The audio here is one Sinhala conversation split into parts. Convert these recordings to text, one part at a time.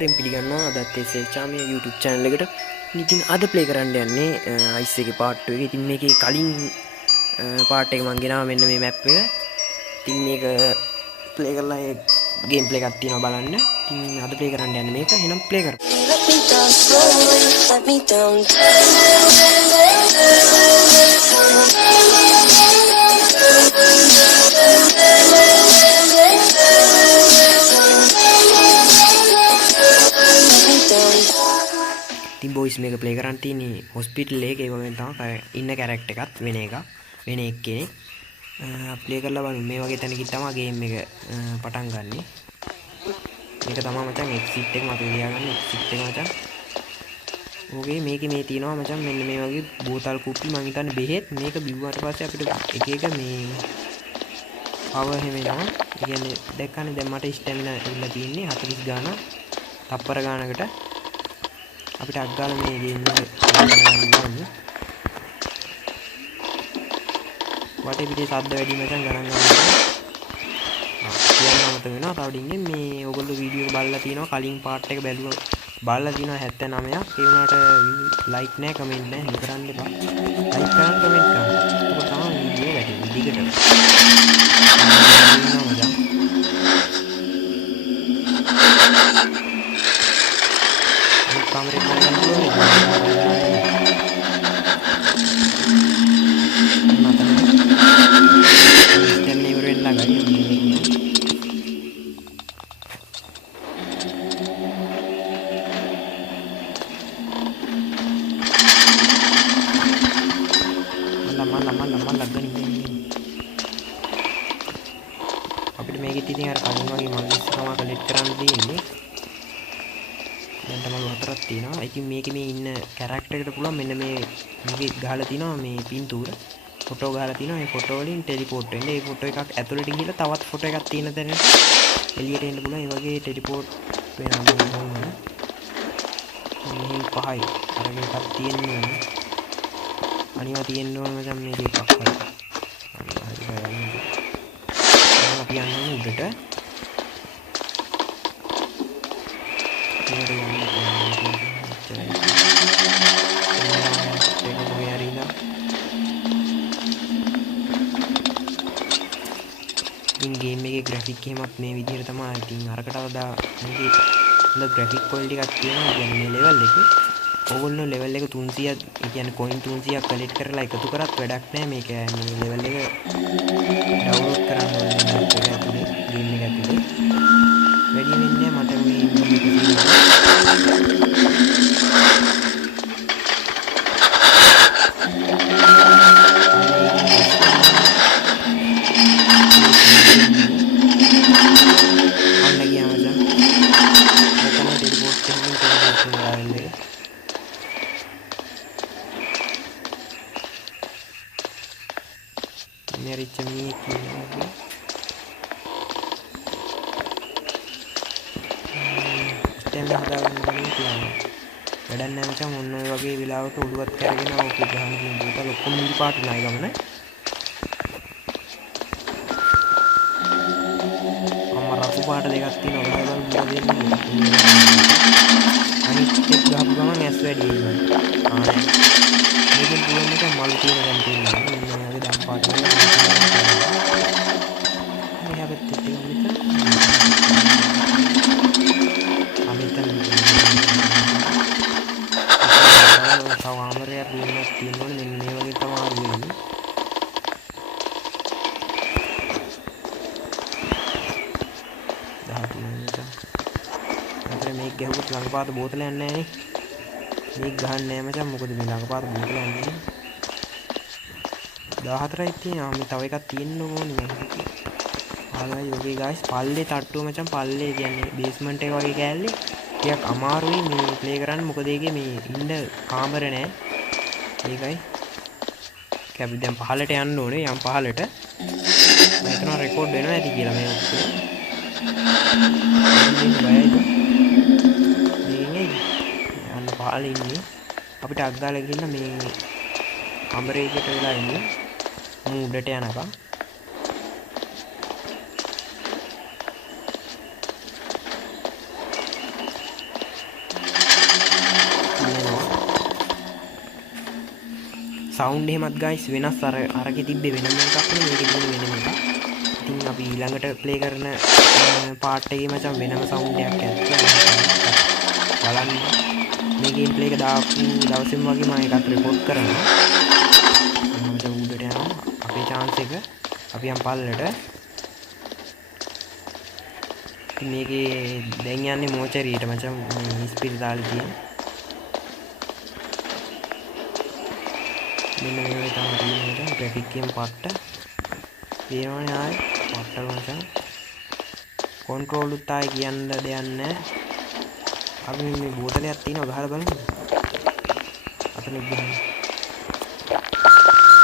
පිළිගන්නවා අදත් SL චාමිය YouTube channel එකට. ඉතින් අද play කරන්න යන්නේ ice එකේ part 2 එක. ඉතින් මේකේ කලින් part එක මම ගෙනාවා මෙන්න මේ map එක. ඉතින් මේක play කරලා ඒ game play එකක් තියෙනවා බලන්න. ඉතින් අද play කරන්න යන්නේ මේක. එහෙනම් play කරමු. Let me down slowly, let me down. ඉතින් බොයිස් මේක ප්ලේ කරන් තියෙන්නේ හොස්පිටල් එකේ වගේ තමයි ඉන්න කැරක්ටර් එකත් වෙන එක්කෙනෙක් ප්ලේ කරලා බලමු. මේ වගේ තැනකින් තමයි ගේම් එක පටන් ගන්නෙ. මේක තමයි මචං එක්සිට් එක මත ලියාගන්න එක්සිට් එක මචං. ඕකේ මේකේ මේ තියෙනවා මචං මෙන්න මේ වගේ බෝතල් කුප්පි මං හිතන්නේ බෙහෙත්. මේක බිව්වට පස්සේ අපිට එක මේ පවර් හැමෙනවා. ඒ කියන්නේ දැක්කනේ දැන් මට ස්ටැමිනා ඉන්න තියෙන්නේ 40 ගාන තප්පර ගානකට. අපිට අග්ගාල මේ ගේම් එක ගන්න. වටේ පිටේ ශබ්ද වැඩි මචං ගණන් ගන්න. කියන්න අමතක වෙනවා. තව ඩින්ගෙන් මේ ඔයගොල්ලෝ වීඩියෝ එක බලලා තියෙනවා කලින් පාර්ට් එක බලලා තියෙනවා 79ක්. ඒ වුණාට ලයික් නැහැ කමෙන්ට් නැහැ. එහෙම කරන්න එපා. ලයික් කරන්න කමෙන්ට් කරන්න. ඒක තමයි වීඩියෝ වැඩි දිගට. කාමරේ ගන්න පුළුවන් ස්ටැමිනා ඉවර වෙන්න ළඟයි. මල්ලා ගනින් අපිට මේකෙත් ඉතින් අර කලින් වගේ මල්ලිස් තමයි කලෙක්ට් කරන්න තියෙන්නේ. දැන් තමයි හතරක් තියෙනවා. ඉතින් මේකේ මේ ඉන්න කැරක්ටර් එකට පුළුවන් මෙන්න මේකේ ගහලා තිනවා මේ පින්තූර. ෆොටෝ ගහලා තිනවා. මේ ෆොටෝ වලින් ටෙලිපෝට් වෙන්න. මේ ෆොටෝ එකක් ඇතුළට ගිහලා තවත් ෆොටෝ එකක් තියෙන තැන එළියට එන්න පුළුවන්. ඒ වගේ ටෙලිපෝට් වෙනවා මොනවා. මේ පහයි. අර මේකක් තියෙනවා. අනිවා තියෙන්න ඕන මචං මේ දෙකක් හරි. අපි යන්නේ උඩට. ගේම් එකේ ග්‍රැෆික් එකමත් මේ විදිහට තමයි. ඉතින් අරකට වඩා මේකේ හොඳ ග්‍රැෆික් ක්වොලිටි එකක් තියෙනවා. කියන්නේ මේ ලෙවල් එකේ ඕගොල්ලෝ ලෙවල් එක 300ක් ඒ කියන්නේ කොයින් 300ක් කලෙක්ට් කරලා එකතු කරත් වැඩක් නැහැ. මේක මේ ලෙවල් එක ඩවුන්ලෝඩ් කරන්න ඕනේ මේක ඇතුලේ ගේම් එක ඇතුලේ. වැඩි වෙන්නේ මට මේ මෙරිච්ච මේ කියන්නේ ස්ටැමිනා හදාගන්න බෑ කියන්නේ. වැඩක් නැහැ මචං. මොන ඔය වගේ වෙලාවක උඩුවත් කරගෙන ඕකේ ගහන කියන බෝතල් ඔක්කොම නිල් පාට නයි ගමන. අම්මා රතු පාට දෙකක් තියෙනවා. ඔයාලා බලන්න දෙන්නේ. අනිත් ස්ටෙප් ගහපු ගමන් ඇස් වැඩි වෙනවා. ආනේ මේකෙන් පුළුවන් එක මල් තියෙන ගමන් තියෙනවා. මේ වගේ දම් පාට වල මේ හැබැයි ටික මිනිත්තු අමිතන් සාමාරය වෙනස් තියෙනවා. මෙන්න මේ වගේ තමයි වෙන්නේ. මේක ගැහුවොත් ළඟපාත බෝතලයක් නැහැ නේ. මේක ගහන්නේ නැහැ මචං. මොකද මේ ළඟපාත බෝතලයක් නැහැ. 14යි තියෙනවා. මේ තව එකක් තියෙන්න ඕනේ මේක. ආලයි ඔගේ ගයිස් පල්ලේ තට්ටුව මචං. පල්ලේ කියන්නේ බේස්මන්ට් එක වගේ කෑල්ලේ ටිකක් අමාරුයි මේ ප්ලේ කරන්න. මොකද ඒකේ මේ ඉන්න කාමර නැහැ. ඒකයි. අපි දැන් පහලට යන්න ඕනේ. යම් පහලට. මම හිතනවා රෙකෝඩ් වෙනවා ඇති කියලා මේ ඔක්කොම. යන්න පහල ඉන්නේ. අපිට අග්ගාලා ගිහින් මේ කමරේකට වෙලා ඉන්නේ. උඩට යනකම්. සවුන්ඩ් එහෙමත් ගයිස් වෙනස් අරකේ තිබ්බේ වෙනම එකක් නේ මේකේ තිබුණේ වෙනම එකක්. ඉතින් අපි ඊළඟට ප්ලේ කරන පාර්ට් එකේ මචං වෙනම සවුන්ඩ් එකක් ඇත්තා. බලන්න මේ ගේම් ප්ලේ එක දාපු දවසෙම වගේ මම ඒකත් රෙකෝඩ් කරනවා. මම උඩට යනවා අපේ chance එක අපි යම් පල්ලට. ඉතින් මේකේ දැන් යන්නේ මෝචරියට මචං මේ ස්පීඩ් දාලා තියෙන. මෙන්න මේ වගේ තමයි තියෙන්නේ ග්‍රැෆික් එකෙන් පට්ට. දේනවනේ ආයේ පට්ට මචං. කන්ට්‍රෝල් උත් ආයේ කියන්න දෙයක් නැහැ. අපි මේ බෝතලයක් තියෙනවා ගහලා බලමු. අතන ගිහින්.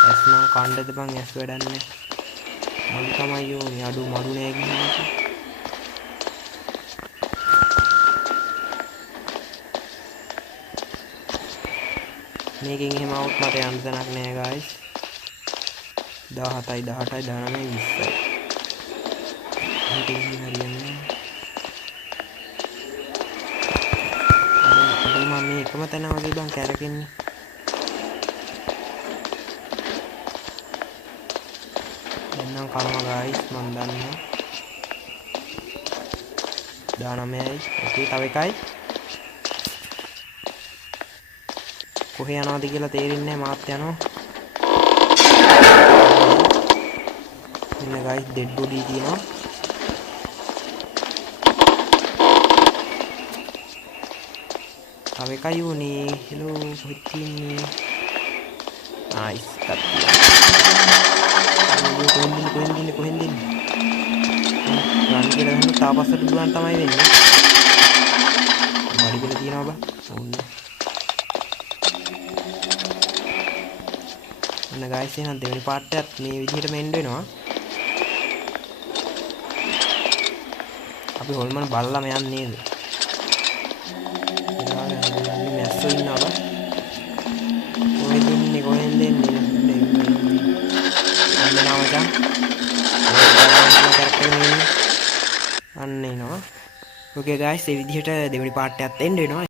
ඇස් නම් කණ්ඩද බං ඇස් වැඩන්නේ. මල් තමයි යෝ මේ අඩු මඩු නෑ කියන්නේ. මේකෙන් එහෙම આવුත් මට යන්න තැනක් නෑ guys. 17යි 18යි 19යි 20යි. මේකෙන් හරියන්නේ. මම මේ එකම තැන වගේ බං කැරකෙන්නේ. දැන් කර්ම guys මම දන්නවා. 19යි. ඕකේ තව එකයි. කොහේ යනවද කියලා තේරෙන්නේ නැහැ මාත් යනවා. මෙන්න guys dead body තියෙනවා. තව එකයි උනේ. hello කොහෙද තියන්නේ? nice කට්ටිය. කොහෙන්ද රන් කියලා ගන්න තාපස්සට දුවන් තමයි වෙන්නේ. බඩි බල තියනවා බා. ඕන්නේ. ඔන්න guys එහෙනම් දෙවෙනි පාර්ට් එකත් මේ විදිහටම එන්න වෙනවා. අපි හොල්මන් බල්ලාම යන්නේ නේද? මැස්සෝ ඉන්නවා. කොහෙන්ද ඉන්නේ? අන්න නවජා. අන්න එනවා. ඕකේ guys මේ විදිහට දෙවෙනි පාර්ට් එකත් එන්න වෙනවා.